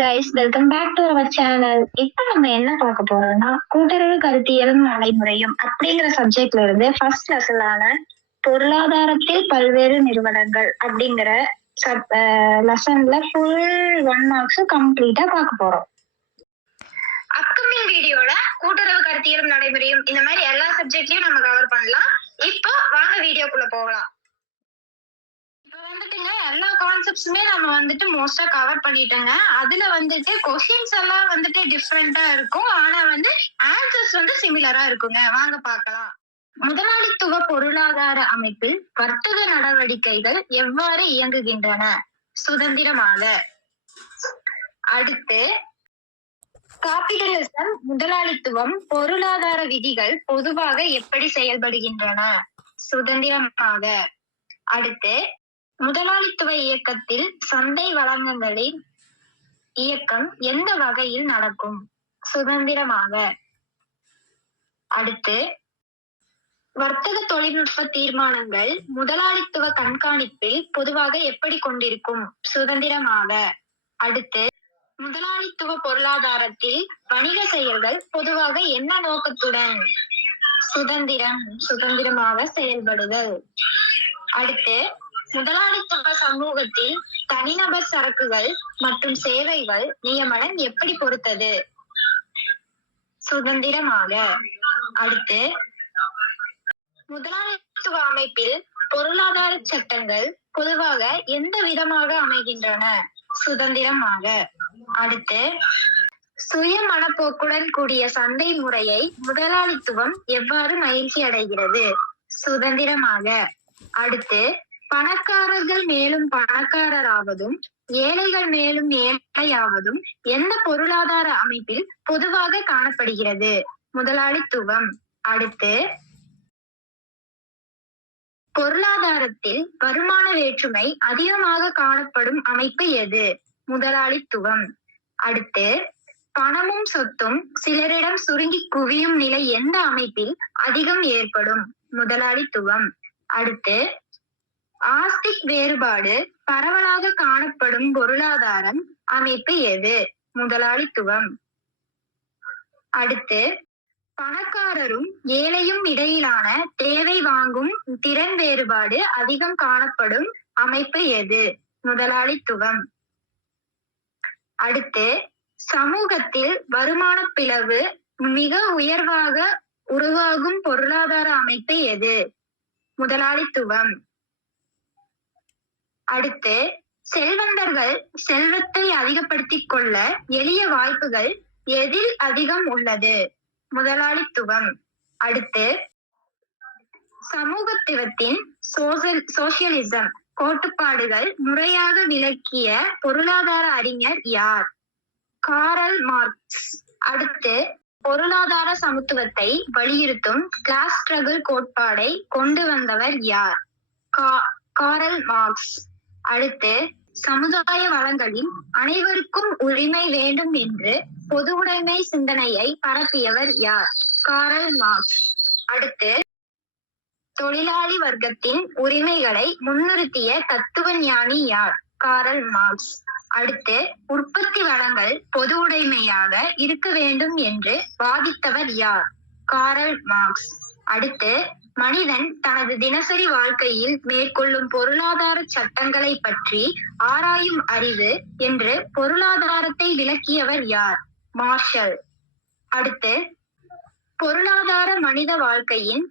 Guys, welcome back to our channel. இப்ப நம்ம என்ன பார்க்க போறோம்னா, கூட்டுறவு கருத்தியலும் நடைமுறையும் அப்படிங்கிற சப்ஜெக்ட்ல இருந்து ஃபர்ஸ்ட் லெசனான பொருளாதாரத்தில் பல்வேறு நிறுவனங்கள் அப்படிங்கிற லெசன்ல ஃபுல் 1 மார்க்ஸ் கம்ப்ளீட்டா பார்க்க போறோம். அப்கமிங் வீடியோல கூட்டுறவு கருத்தியலும் நடைமுறையும் இந்த மாதிரி எல்லா சப்ஜெக்ட்லயும் நம்ம கவர் பண்ணலாம். இப்போ வாங்க வீடியோக்குள்ள போகலாம். வந்துட்டுங்க எல்லா கான்செப்ட்ஸுமே நம்ம வந்துட்டு மோஸ்டா கவர் பண்ணிட்டோங்க. அதுல வந்துட்டு கொஸ்டின்ஸ் எல்லாம் வந்துட்டு டிஃப்ரெண்டா இருக்கும். ஆனா வந்து ஆன்சர்ஸ் வந்து சிமிலரா இருக்குங்க. வாங்க பார்க்கலாம். முதலாளித்துவ பொருளாதார அமைப்பில் வர்த்தக நடவடிக்கைகள் எவ்வாறு இயங்குகின்றன? சுதந்திரமாக. அடுத்து, கேபிட்டலிசம் முதலாளித்துவம் பொருளாதார விதிகள் பொதுவாக எப்படி செயல்படுகின்றன? சுதந்திரமாக. அடுத்து, முதலாளித்துவ இயக்கத்தில் சந்தை வழங்கல்களின் இயக்கம் எந்த வகையில் நடக்கும்? சுதந்திரமாக. அடுத்து, வர்த்தக தொழில்நுட்ப தீர்மானங்கள் முதலாளித்துவ கண்காணிப்பில் பொதுவாக எப்படி கொண்டிருக்கும்? சுதந்திரமாக. அடுத்து, முதலாளித்துவ பொருளாதாரத்தில் வணிக செயல்கள் பொதுவாக என்ன நோக்கத்துடன்? சுதந்திரமாக செயல்படுதல். அடுத்து, முதலாளித்துவ சமூகத்தில் தனிநபர் சரக்குகள் மற்றும் சேவைகள் நியமனம் எப்படி பொறுத்தது? சுதந்திரமாக. அடுத்து, முதலாளித்துவ அமைப்பில் பொருளாதார சட்டங்கள் பொதுவாக எந்த விதமாக அமைகின்றன? சுதந்திரமாக. அடுத்து, சுய மனப்போக்குடன் கூடிய சந்தை முறையை முதலாளித்துவம் எவ்வாறு மகிழ்ச்சி அடைகிறது? சுதந்திரமாக. அடுத்து, பணக்காரர்கள் மேலும் பணக்காரராவதும் ஏழைகள் மேலும் ஏழையாவதும் எந்த பொருளாதார அமைப்பில் பொதுவாக காணப்படுகிறது? முதலாளித்துவம். அடுத்து, பொருளாதாரத்தில் வருமான வேற்றுமை அதிகமாக காணப்படும் அமைப்பு எது? முதலாளித்துவம். அடுத்து, பணமும் சொத்தும் சிலரிடம் சுருங்கி குவியும் நிலை எந்த அமைப்பில் அதிகம் ஏற்படும்? முதலாளித்துவம். அடுத்து, ஆஸ்திக் வேறுபாடு பரவலாக காணப்படும் பொருளாதாரம் அமைப்பு எது? முதலாளித்துவம். அடுத்து, பணக்காரரும் ஏழையும் இடையிலான தேவை வாங்கும் திறன் வேறுபாடு அதிகம் காணப்படும் அமைப்பு எது? முதலாளித்துவம். அடுத்து, சமூகத்தில் வருமான பிளவு மிக உயர்வாக உருவாகும் பொருளாதார அமைப்பு எது? முதலாளித்துவம். அடுத்து, செல்வந்தர்கள் செல்வத்தை அதிகப்படுத்திக் கொள்ள எளிய வாய்ப்புகள் எதில் அதிகம் உள்ளது? முதலாளித்துவம். அடுத்து, சமூகத்துவத்தின் சோசியலிசம் கோட்பாடுகள் முறையாக விளக்கிய பொருளாதார அறிஞர் யார்? Karl Marx. அடுத்து, பொருளாதார சமத்துவத்தை வலியுறுத்தும் கிளாஸ் ஸ்ட்ரகிள் கோட்பாடை கொண்டு வந்தவர் யார்? Karl Marx. அடுத்து, சமுதாய வளங்களில் அனைவருக்கும் உரிமை வேண்டும் என்று பொது உடைமை சிந்தனையை பரப்பியவர் யார்? Karl Marx. அடுத்து, தொழிலாளி வர்க்கத்தின் உரிமைகளை முன்னிறுத்திய தத்துவ ஞானி யார்? Karl Marx. அடுத்து, உற்பத்தி வளங்கள் பொது உடைமையாக இருக்க வேண்டும் என்று வாதித்தவர் யார்? Karl Marx. அடுத்து, மனிதன் தனது தினசரி வாழ்க்கையில் மேற்கொள்ளும் பொருளாதார சட்டங்களை பற்றி ஆராயும் அறிவு என்று பொருளாதாரத்தை விளக்கியவர் யார்? மார்ஷல். அடுத்து, பொருளாதார மனித வாழ்க்கையின்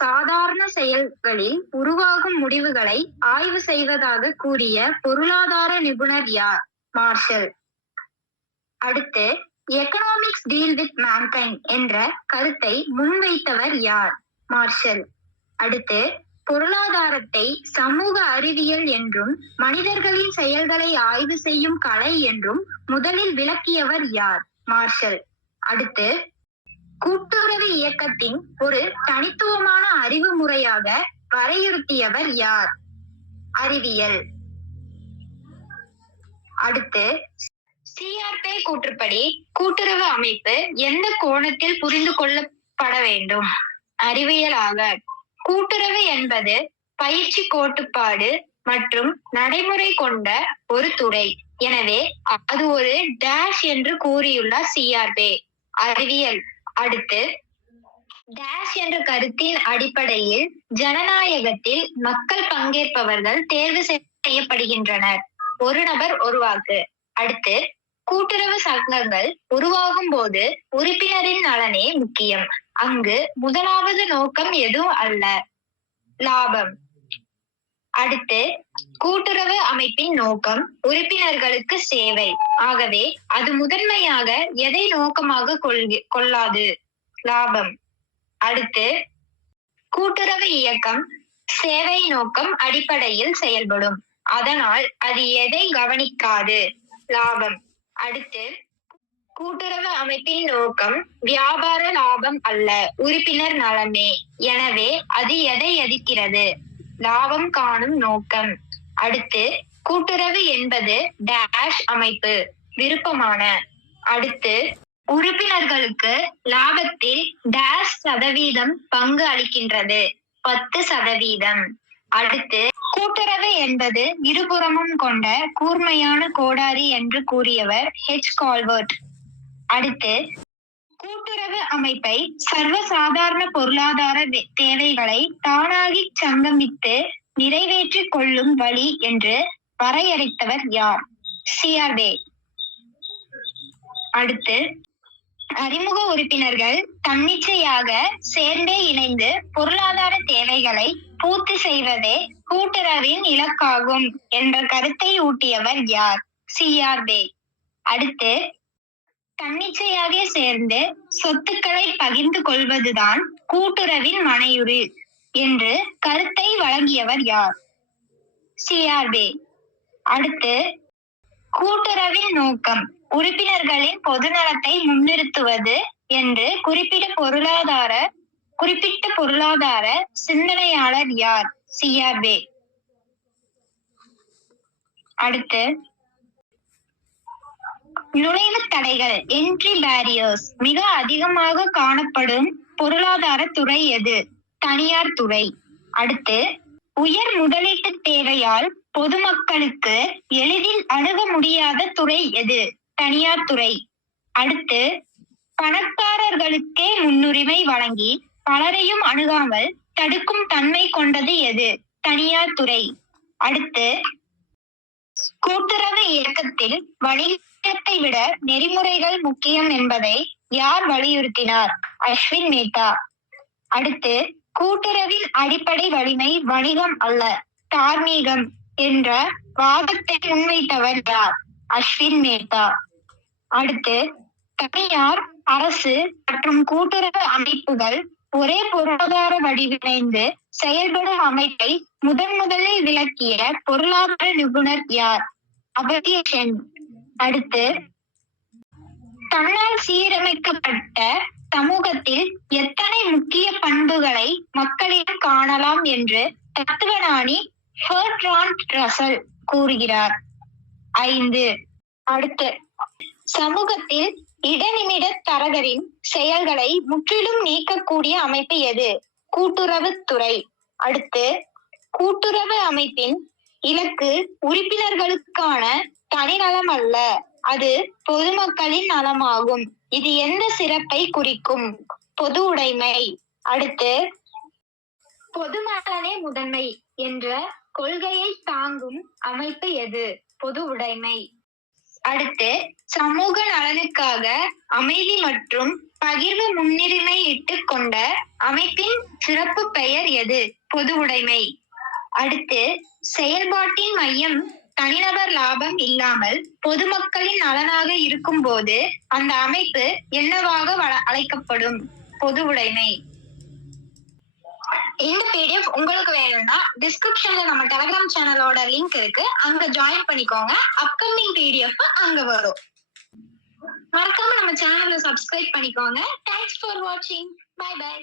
சாதாரண செயல்களில் உருவாகும் முடிவுகளை ஆய்வு செய்வதாக கூறிய பொருளாதார நிபுணர் யார்? மார்ஷல். அடுத்து, எக்கனாமிக்ஸ் டீல் வித் மேன்கைண்ட் என்ற கருத்தை முன்வைத்தவர் யார்? மார்ஷல். அடுத்து, பொருளாதாரத்தை சமூக அறிவியல் என்றும் மனிதர்களின் செயல்களை ஆய்வு செய்யும் கலை என்றும் முதலில் விளக்கியவர் யார்? மார்ஷல். அடுத்து, கூட்டுறவு இயக்கத்தின் ஒரு தனித்துவமான அறிவு முறையாக வரையறுத்தியவர் யார்? அறிவியல். அடுத்து, சிஆர்பே கூற்றுப்படி கூட்டுறவு அமைப்பு எந்த கோணத்தில் புரிந்து கொள்ளப்பட வேண்டும்? அறிவியலாக. கூட்டுறவு என்பது பயிற்சி கோட்பாடு மற்றும் நடைமுறை கொண்ட ஒரு துறை. எனவே அது ஒரு டேஷ் என்று கூறியுள்ளார் சிஆர்பே. அறிவியல். அடுத்து, டேஷ் என்ற கருத்தின் அடிப்படையில் ஜனநாயகத்தில் மக்கள் பங்கேற்பவர்கள் தேர்வு செய்யப்படுகின்றனர். ஒரு நபர் ஒரு வாக்கு. அடுத்து, கூட்டுறவு சங்கங்கள் உருவாகும் போது உறுப்பினரின் நலனே முக்கியம். அங்கு முதலாவது நோக்கம் எதுவும் அல்ல, லாபம். அடுத்து, கூட்டுறவு அமைப்பின் நோக்கம் உறுப்பினர்களுக்கு சேவை. ஆகவே அது முதன்மையாக எதை நோக்கமாக கொள்ளாது, லாபம். அடுத்து, கூட்டுறவு இயக்கம் சேவை நோக்கம் அடிப்படையில் செயல்படும். அதனால் அது எதை கவனிக்காது, லாபம். அடுத்து, கூட்டுறவு அமைப்பின் நோக்கம் வியாபார லாபம் அல்ல, உறுப்பினர் நலமே. எனவே அது எதை எதிர்க்கிறது, லாபம் காணும் நோக்கம். அடுத்து, கூட்டுறவு என்பது டேஷ் அமைப்பு, விருப்பமான. அடுத்து, உறுப்பினர்களுக்கு லாபத்தில் டேஷ் சதவீதம் பங்கு அளிக்கின்றது, 10%. அடுத்து, கூட்டுறவு என்பது இருபுறமும் கொண்ட கூர்மையான கோடாரி என்று கூறியவர் கால்வர்ட். அடுத்து, கூட்டுறவு அமைப்பை சர்வசாதாரண பொருளாதார தேவைகளை தானாகி சங்கமித்து நிறைவேற்றிக் கொள்ளும் வழி என்று வரையறுத்தவர் யார், சிஆர்பே. அடுத்து, அறிமுக உறுப்பினர்கள் தன்னிச்சையாக சேர்ந்தே இணைந்து பொருளாதார தேவைகளை பூர்த்தி செய்வதே கூட்டுறவின் இலக்காகும் என்ற கருத்தை ஊட்டியவர் யார், சிஆர்பே. அடுத்து, தன்னிச்சையாக சேர்ந்து சொத்துக்களை பகிர்ந்து கொள்வதுதான் கூட்டுறவின் மனையுறு என்று கருத்தை வழங்கியவர் யார், சிஆர்பே. அடுத்து, கூட்டுறவின் நோக்கம் உறுப்பினர்களின் பொதுநலத்தை முன்னிறுத்துவது என்று குறிப்பிட்ட பொருளாதார சிந்தனையாளர் யார், சிஆர்பே. அடுத்து, நுழைவு தடைகள் என்ட்ரி பேரியர்ஸ் மிக அதிகமாக காணப்படும் பொருளாதார துறை எது, தனியார் துறை. அடுத்து, உயர் முதலீட்டு தேவையால் பொதுமக்களுக்கு எளிதில் அணுக முடியாத துறை எது, தனியார் துறை. அடுத்து, பணக்காரர்களுக்கே முன்னுரிமை வழங்கி பலரையும் அணுகாமல் தடுக்கும் தன்மை கொண்டது எது, தனியார் துறை. அடுத்து, கூட்டுறவு இயக்கத்தில் வணிகத்தை விட நெறிமுறைகள் முக்கியம் என்பதை யார் வலியுறுத்தினார், அஸ்வின் மேத்தா. அடுத்து, கூட்டுறவின் அடிப்படை வலிமை வணிகம் அல்ல, தார்மீகம் என்ற வாதத்தை முன்வைத்தவர் யார், அஸ்வின் மேத்தா. அடுத்து, தனியார், அரசு மற்றும் கூட்டுறவு அமைப்புகள் ஒரே பொருளாதார வடிவிணைந்து செயல்படும் அமைப்பை முதலில் விளக்கிய பொருளாதார நிபுணர் யார், அமர்த்திய சென். அடுத்து, தன்னால் சீரமைக்கப்பட்ட சமூகத்தில் எத்தனை முக்கிய பண்புகளை மக்களிடம் காணலாம் என்று தத்துவஞானி பெர்ட்ராண்ட் ரசல் கூறுகிறார், 5. அடுத்து, சமூகத்தில் இடநிமிட தரகரின் செயல்களை முற்றிலும் நீக்கக்கூடிய அமைப்பு எது, கூட்டுறவு துறை. அடுத்து, கூட்டுறவு அமைப்பின் இலக்கு உறுப்பினர்களுக்கான தனிநலம் அல்ல, அது பொதுமக்களின் நலமாகும். இது எந்த சிறப்பை குறிக்கும், பொது உடைமை. அடுத்து, பொதுநலனே முதன்மை என்ற கொள்கையை தாங்கும் அமைப்பு எது, பொது உடைமை. அடுத்து, சமூக நலனுக்காக அமைதி மற்றும் பகிர்வு முன்னுரிமை இட்டுக் கொண்ட அமைப்பின் சிறப்பு பெயர் எது, பொது உடைமை. அடுத்து, செயல்பாட்டின் மையம் தனிநபர் லாபம் இல்லாமல் பொதுமக்களின் நலனாக இருக்கும் போது அந்த அமைப்பு என்னவாக அழைக்கப்படும், பொது உடைமை. இந்த PDF உங்களுக்கு வேணும்னா டிஸ்கிரிப்ஷன்ல நம்ம டெலிகிராம் சேனலோட லிங்க் இருக்கு, அங்க ஜாயின் பண்ணிக்கோங்க. அப்கமிங் PDF அங்க வரும். மறக்காம நம்ம சேனலை சப்ஸ்கிரைப் பண்ணிக்கோங்க. தேங்க்ஸ் ஃபார் வாட்சிங். Bye by.